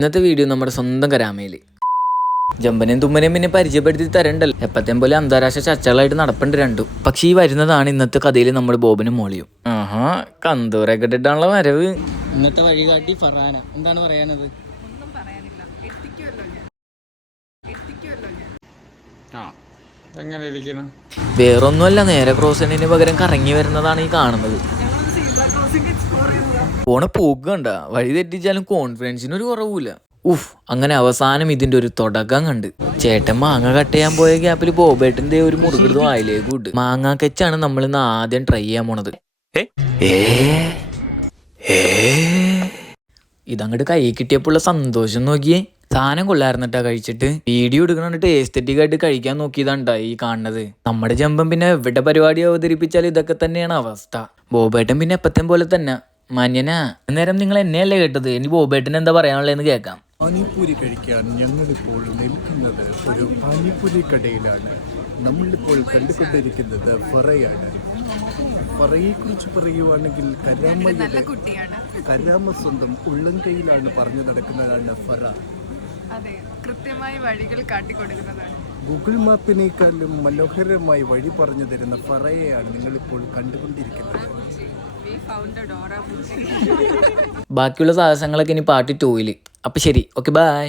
ഇന്നത്തെ വീഡിയോ നമ്മുടെ സ്വന്തം കരാമയിൽ ജമ്പനെയും തുമ്മനെയും പിന്നെ പരിചയപ്പെടുത്തി തരണ്ടല്ലോ. എപ്പത്തേം പോലെ അന്താരാഷ്ട്ര ചർച്ചകളായിട്ട് നടപ്പുണ്ട് രണ്ടും. പക്ഷെ ഈ വരുന്നതാണ് ഇന്നത്തെ കഥയിൽ നമ്മൾ ബോബനും മോളിയും. ആഹാ, കന്തൂരൊക്കെ ഇട്ടിട്ടാണല്ലോ വരവ്. ഇന്നത്തെ വഴികാട്ടി ഫറാന. എന്താണ് പറയാനത്? വേറൊന്നുമല്ല, നേരെ ക്രോസിന് പകരം കറങ്ങി വരുന്നതാണ് ഈ കാണുന്നത്. പോണ പോക്ക് കണ്ട, വഴി തെറ്റിച്ചാലും കോൺഫിഡൻസിന് ഒരു കുറവില്ല. അങ്ങനെ അവസാനം ഇതിന്റെ ഒരു തുടക്കം കണ്ട്. ചേട്ടൻ മാങ്ങ കട്ട് ചെയ്യാൻ പോയ ഗ്യാപ്പിൽ ബോബേട്ടന്റെ ഒരു മുറുകെടുത്ത് വായിലേക്ക് വിട്ട്. മാങ്ങ കെച്ചാണ് നമ്മൾ ഇന്ന് ആദ്യം ട്രൈ ചെയ്യാൻ പോണത്. ഇതങ്ങോട്ട് കൈ കിട്ടിയപ്പോഴുള്ള സന്തോഷം നോക്കിയേ. സാധനം കൊള്ളായിരുന്നിട്ടാ കഴിച്ചിട്ട്. വീഡിയോ എടുക്കണിട്ട് എസ്തെറ്റിക് ആയിട്ട് കഴിക്കാൻ നോക്കിയതാണ്ടാ ഈ കാണുന്നത്. നമ്മുടെ ജമ്പം പിന്നെ എവിടെ പരിപാടി അവതരിപ്പിച്ചാൽ ഇതൊക്കെ തന്നെയാണ് അവസ്ഥ. ബോബേട്ടൻ പിന്നെ എപ്പത്തേം പോലെ തന്നെ മാന്യനാ. അന്നേരം നിങ്ങൾ എന്നെയല്ലേ കേട്ടത്, ഇനി ബോബേട്ടൻ എന്താ പറയാനുള്ളതെന്ന് കേൾക്കാം. പാനിപ്പൂരി കഴിക്കാൻ ഞങ്ങളിപ്പോൾ നിൽക്കുന്നത് ഒരു പാനിപ്പൂരി കടയിലാണ്. നമ്മളിപ്പോൾ കണ്ടുകൊണ്ടിരിക്കുന്നത് ഫറയാണ്. ഫറയെ കുറിച്ച് പറയുവാണെങ്കിൽ കരാമ സ്വന്തം ഉള്ളംകൈയിലാണ് പറഞ്ഞു നടക്കുന്നതാണ് ഫറ. അതെ, കൃത്യമായി വഴികൾ കാട്ടിക്കൊടുക്കുന്നതാണ്. ഗൂഗിൾ മാപ്പിനേക്കാളും മനോഹരമായി വഴി പറഞ്ഞു തരുന്ന ഫറയെയാണ് നിങ്ങളിപ്പോൾ കണ്ടുകൊണ്ടിരിക്കുന്നത്. ബാക്കിയുള്ള സാഹസങ്ങളൊക്കെ ഇനി പാർട്ട് 2-ൽ. അപ്പൊ ശരി, ഓക്കെ, ബൈ.